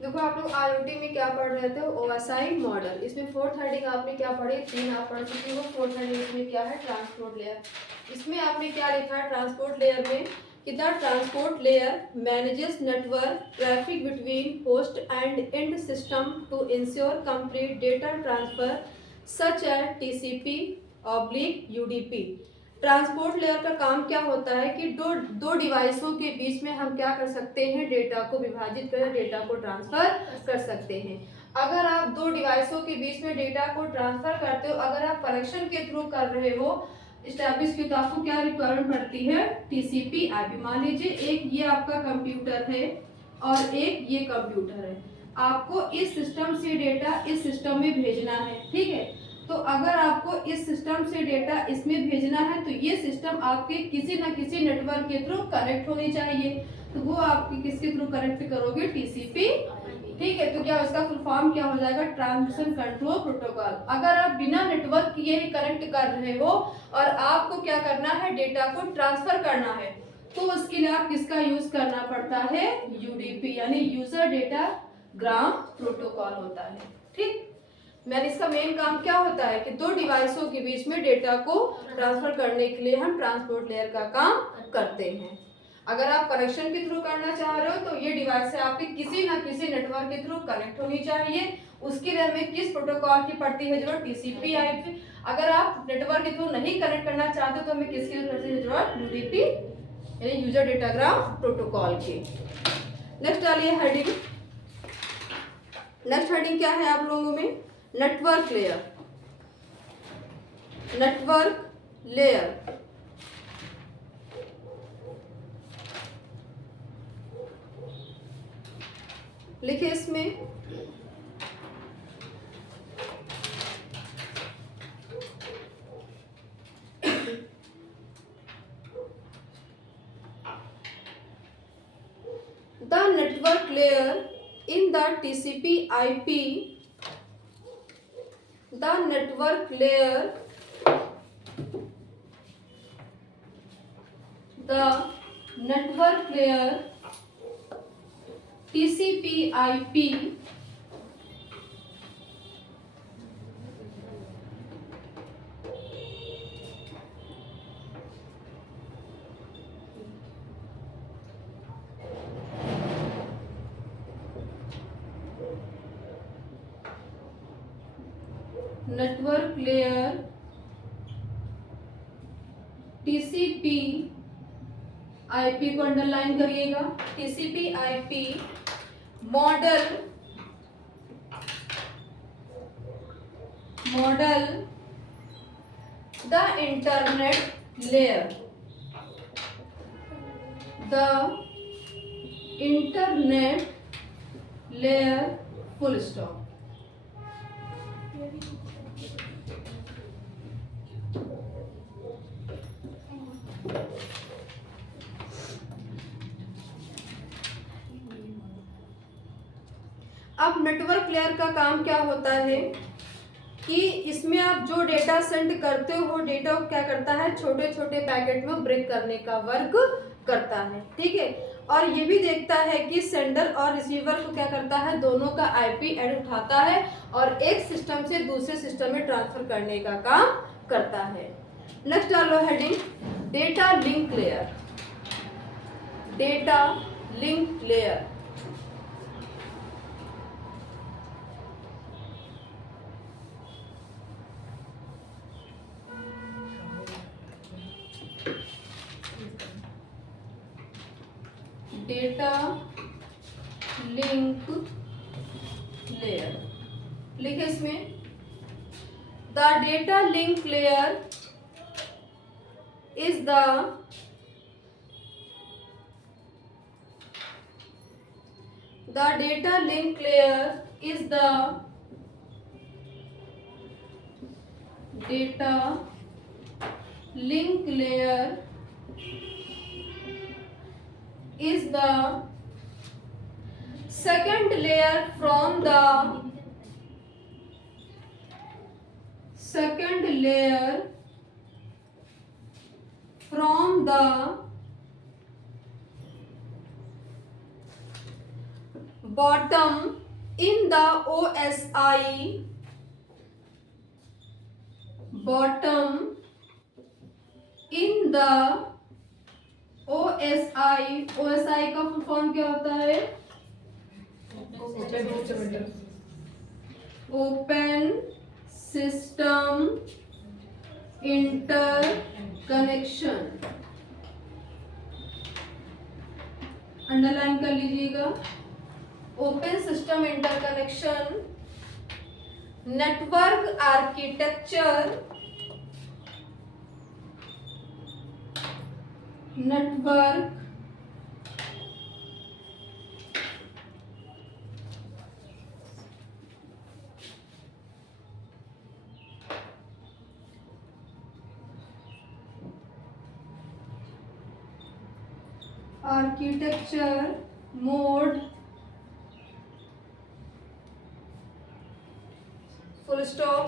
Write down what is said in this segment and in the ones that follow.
देखो आप लोग आईओटी में क्या पढ़ रहे थे, ओएसआई मॉडल। इसमें फोर्थ हेडिंग आपने क्या पढ़ी, 3 आप पढ़ चुकी हो। फोर्थ हेडिंग इसमें क्या है, ट्रांसपोर्ट लेयर। इसमें आपने क्या लिखा है ट्रांसपोर्ट लेयर में कि the transport layer manages network traffic between host and end system to ensure complete data transfer such as TCP oblique UDP. Transport layer का काम क्या होता है कि दो डिवाइसों के बीच में हम क्या कर सकते हैं, डेटा को विभाजित कर डेटा को ट्रांसफर कर सकते हैं। अगर आप दो डिवाइसों के बीच में डेटा को ट्रांसफर करते हो, अगर आप कनेक्शन के थ्रू कर रहे हो स्टैब्लिश की, तो आपको क्या रिक्वायरमेंट पड़ती है, टीसीपी आईपी। मान लीजिए एक ये आपका कंप्यूटर है और एक ये कंप्यूटर है, आपको इस सिस्टम से डेटा इस सिस्टम में भेजना है, ठीक है। तो अगर आपको इस सिस्टम से डेटा इसमें भेजना है तो ये सिस्टम आपके किसी न किसी नेटवर्क के थ्रू कनेक्ट होनी चाहिए। तो वो आपकी किसके थ्रू कनेक्ट करोगे, टीसीपी, ठीक है। तो क्या उसका फुल फॉर्म क्या हो जाएगा, ट्रांसमिशन कंट्रोल प्रोटोकॉल। अगर आप बिना नेटवर्क किए ही कनेक्ट कर रहे हो और आपको क्या करना है, डेटा को ट्रांसफर करना है, तो उसके लिए आप किसका यूज करना पड़ता है, यूडीपी यानी यूजर डेटा ग्राम प्रोटोकॉल होता है, ठीक। मैंने इसका मेन काम क्या होता है कि दो डिवाइसों के बीच में डेटा को ट्रांसफर करने के लिए हम ट्रांसपोर्ट लेयर का काम करते हैं। अगर आप कनेक्शन के थ्रू करना चाह रहे हो तो ये डिवाइस से आपके किसी ना किसी नेटवर्क के थ्रू कनेक्ट होनी चाहिए। उसके लिए हमें किस प्रोटोकॉल की पड़ती है जरूरत, टीसीपी आईपी। अगर आप नेटवर्क के थ्रू नहीं कनेक्ट करना चाहते तो हमें किसकी जरूरत, यूडीपी यानी यूजर डेटाग्राम प्रोटोकॉल की। नेक्स्ट डालिए हेडिंग। नेक्स्ट हेडिंग क्या है आप लोगों में, नेटवर्क लेयर। नेटवर्क लेयर लिखे इसमें the network layer in the TCP IP, the network layer, the network layer TCP/IP network layer TCP IP को अंडरलाइन करिएगा। TCP IP model the internet layer, the internet layer full stop. अब network layer का काम क्या होता है कि इसमें आप जो डेटा सेंड करते हो डेटा को क्या करता है, छोटे छोटे पैकेट में ब्रेक करने का वर्क करता है, ठीक है। और ये भी देखता है कि सेंडर और रिसीवर को क्या करता है, दोनों का आईपी एड्रेस उठाता है और एक सिस्टम से दूसरे सिस्टम में ट्रांसफर करने का काम करता है। नेक्स्ट डालो heading, data link layer. Data link layer data link layer लिखे इसमें, the data link layer is the data link layer is the data link layer is the second layer from the bottom in the OSI, bottom in the OSI, OSI का full form क्या होता है? Open system interconnection, underline कर लीजिएगा। Open system interconnection, network architecture, network architecture mode, full stop.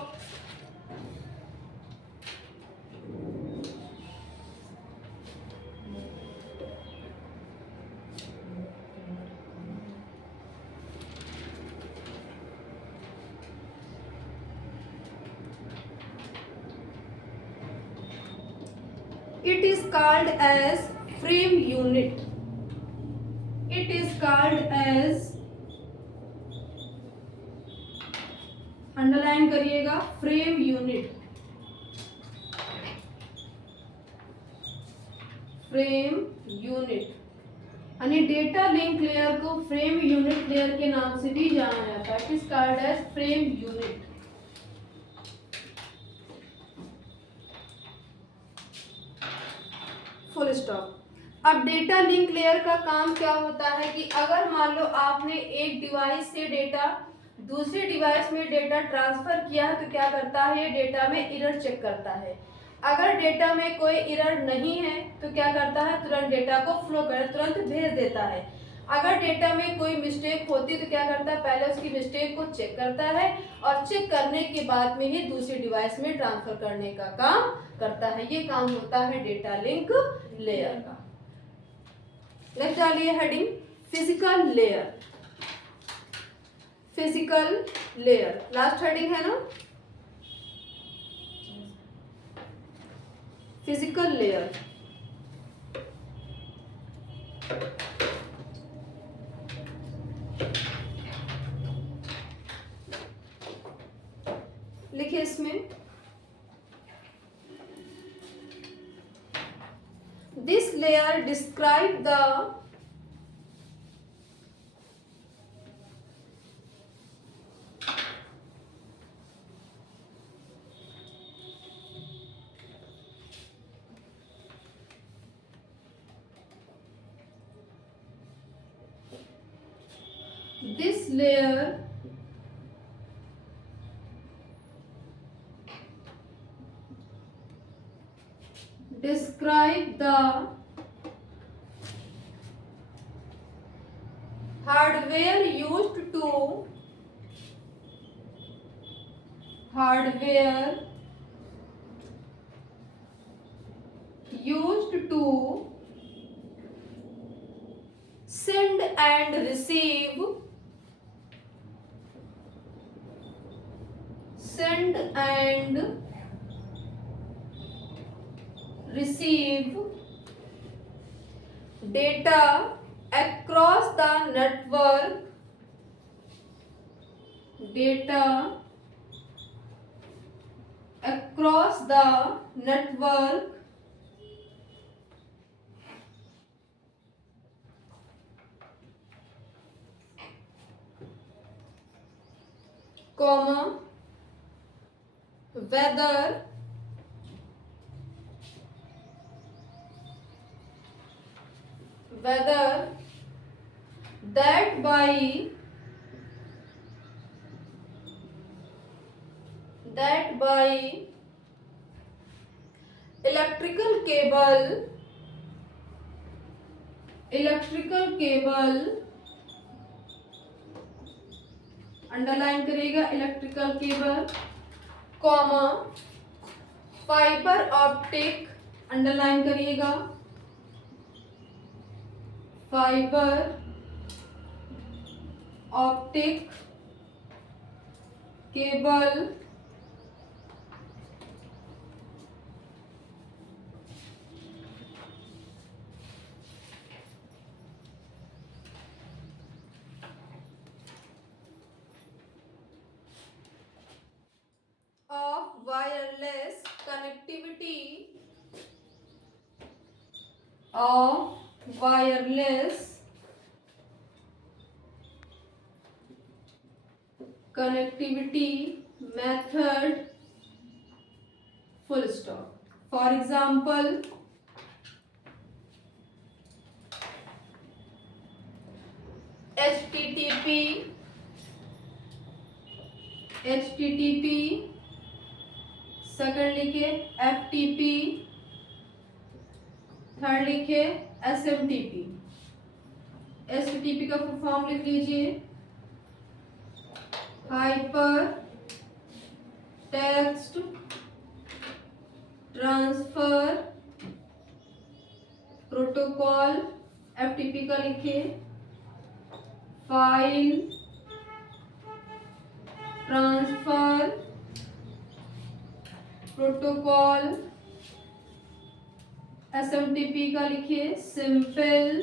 It is called as frame unit. It is called as, underline करिएगा, frame unit, frame unit. यानी data link layer को frame unit layer के नाम से भी जाना जाता है। It is called as frame unit. Full stop. अब डेटा लिंक लेयर का काम क्या होता है कि अगर मान लो आपने एक डिवाइस से डेटा दूसरे डिवाइस में डेटा ट्रांसफर किया है तो क्या करता है, ये डेटा में एरर चेक करता है। अगर डेटा में कोई एरर नहीं है तो क्या करता है, तुरंत डेटा को फ्लो कर तुरंत भेज देता है। अगर डेटा में कोई मिस्टेक होती है तो क्या करता है, पहले उसकी मिस्टेक को चेक करता है और चेक करने के बाद में ही दूसरी डिवाइस में ट्रांसफर करने का काम करता है। ये काम होता है डेटा लिंक लेयर का। लिख डालिए heading, physical layer, physical layer last heading है ना, फिजिकल लेयर। लिखिए इसमें, this layer describe the this layer describe the hardware used to send and receive data across the network, data across the network, comma, whether that by electrical cable, underline करिएगा, electrical cable, comma, fibre optic, underline करिएगा, fibre optic cable of wireless connectivity of wireless connectivity method, full stop. For example, HTTP, second लिखे FTP, third लिखे SMTP। HTTP का full form लिख लीजिए, hyper text transfer protocol. FTP का लिखिए file transfer protocol. SMTP का लिखिए simple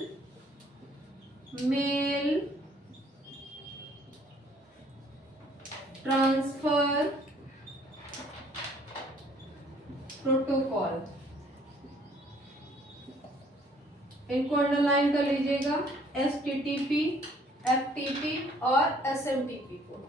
mail transfer protocol. इनको अंडरलाइन कर लीजिएगा, HTTP, FTP और SMTP को।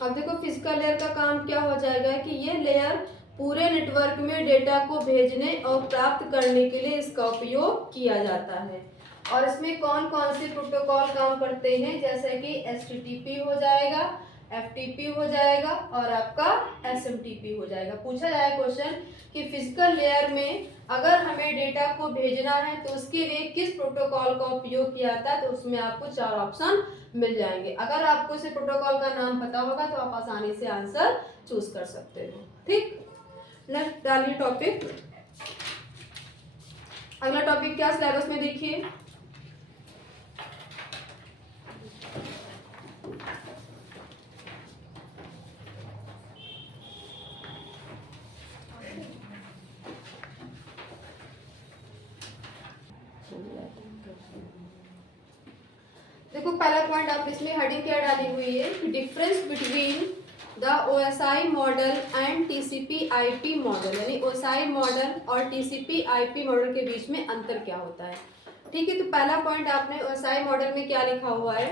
अब देखो फिजिकल लेयर का काम क्या हो जाएगा कि ये लेयर पूरे नेटवर्क में डेटा को भेजने और प्राप्त करने के लिए इसका उपयोग किया जाता है। और इसमें कौन कौन से प्रोटोकॉल काम करते हैं, जैसे कि HTTP हो जाएगा, FTP हो जाएगा और आपका SMTP हो जाएगा। पूछा जाए क्वेश्चन कि फिजिकल लेयर में अगर हमें डेटा को भेजना है तो उसके लिए किस प्रोटोकॉल का उपयोग किया जाता है, तो उसमें आपको 4 ऑप्शन मिल जाएंगे। अगर आपको इसे प्रोटोकॉल का नाम पता होगा तो आप आसानी से आंसर चूज कर सकते हो। ठीक, नेक्स्ट डालिए टॉपिक। अगला टॉपिक क्या सिलेबस में देखिए, देखो पहला पॉइंट आप इसमें हेडिंग क्या डाली हुई है, difference between the OSI model and TCP/IP model. यानी OSI मॉडल और TCP/IP मॉडल के बीच में अंतर क्या होता है। ठीक है, तो पहला पॉइंट आपने OSI मॉडल में क्या लिखा हुआ है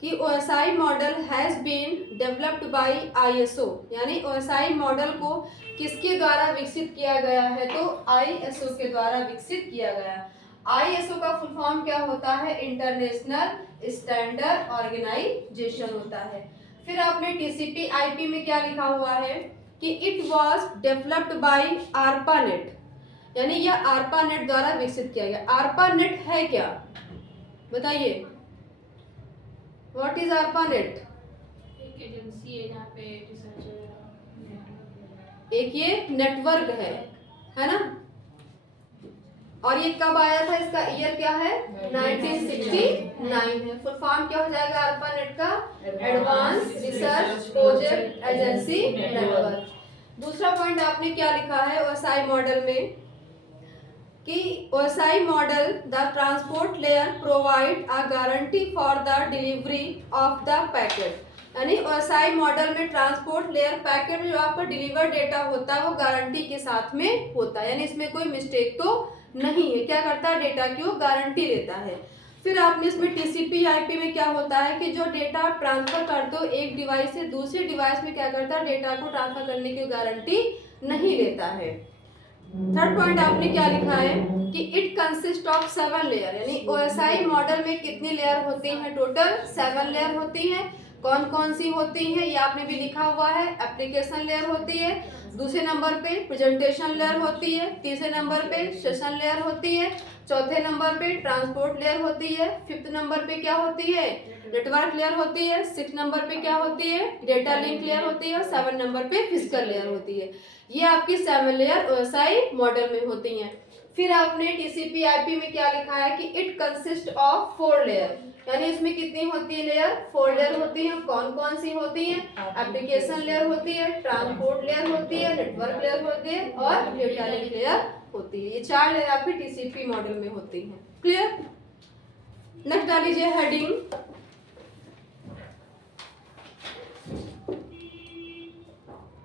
कि OSI model has been developed by ISO। यानी OSI मॉडल को किसके द्वारा विकसित किया गया है, तो ISO के द्वारा विकसित किया गया। ISO का फुल फॉर्म क्या होता है, इंटरनेशनल स्टैंडर्ड ऑर्गेनाइजेशन होता है। फिर आपने TCP/IP में क्या लिखा हुआ है कि it was developed by ARPANET। यानी यह ARPANET द्वारा विकसित किया गया। ARPANET है क्या, बताइए, व्हाट इज ARPANET? एक एजेंसी है जहाँ पे रिसर्च, एक ये नेटवर्क है ना। और ये कब आया था, इसका ईयर क्या है, 1969 है। फुल फॉर्म क्या हो जाएगा ARPANET का, advance research project agency network. दूसरा पॉइंट आपने क्या लिखा है OSI मॉडल में कि OSI model the transport layer provide a guarantee for the delivery of the packet. यानी OSI मॉडल में ट्रांसपोर्ट लेयर पैकेट में जो आपका डिलीवर डेटा होता है वो गारंटी के साथ में होता है। यानी इसमें कोई मिस्टेक तो नहीं है, क्या करता है, डेटा की वो गारंटी लेता है। फिर आपने इसमें TCP/IP में क्या होता है कि जो डेटा आप ट्रांसफर करते हो एक डिवाइस से दूसरे डिवाइस में, क्या करता है, डेटा को ट्रांसफर करने की गारंटी नहीं लेता है। थर्ड पॉइंट आपने क्या लिखा है कि इट कंसिस्ट ऑफ 7 लेयर। यानी OSI मॉडल में कितनी लेयर होती हैं, टोटल 7 लेयर होती हैं। कौन कौन सी होती हैं ये आपने भी लिखा हुआ है। एप्लीकेशन लेयर होती है, दूसरे नंबर पे प्रेजेंटेशन लेयर होती है, तीसरे नंबर पे सेशन लेयर होती है, चौथे नंबर पे ट्रांसपोर्ट लेयर होती है, फिफ्थ नंबर पे क्या होती है, नेटवर्क लेयर होती है, सिक्स नंबर पे क्या होती है, डेटा लिंक लेयर होती है, और 7 नंबर पे फिजिकल लेयर होती है। ये आपकी 7 लेयर ओएसआई मॉडल में होती हैं। फिर आपने टीसीपी आईपी में क्या लिखा है कि इट कंसिस्ट ऑफ 4 लेयर, यानी इसमें कितनी होती है लेयर, 4 लेयर होती है। कौन कौन सी होती है, एप्लीकेशन लेयर होती है, ट्रांसपोर्ट लेयर होती है, नेटवर्क लेयर होती है, और डेटा लिंक लेयर होती है। ये 4 लेयर आपकी टीसीपी मॉडल में होती हैं। क्लियर। नेक्स्ट डाल लीजिए हेडिंग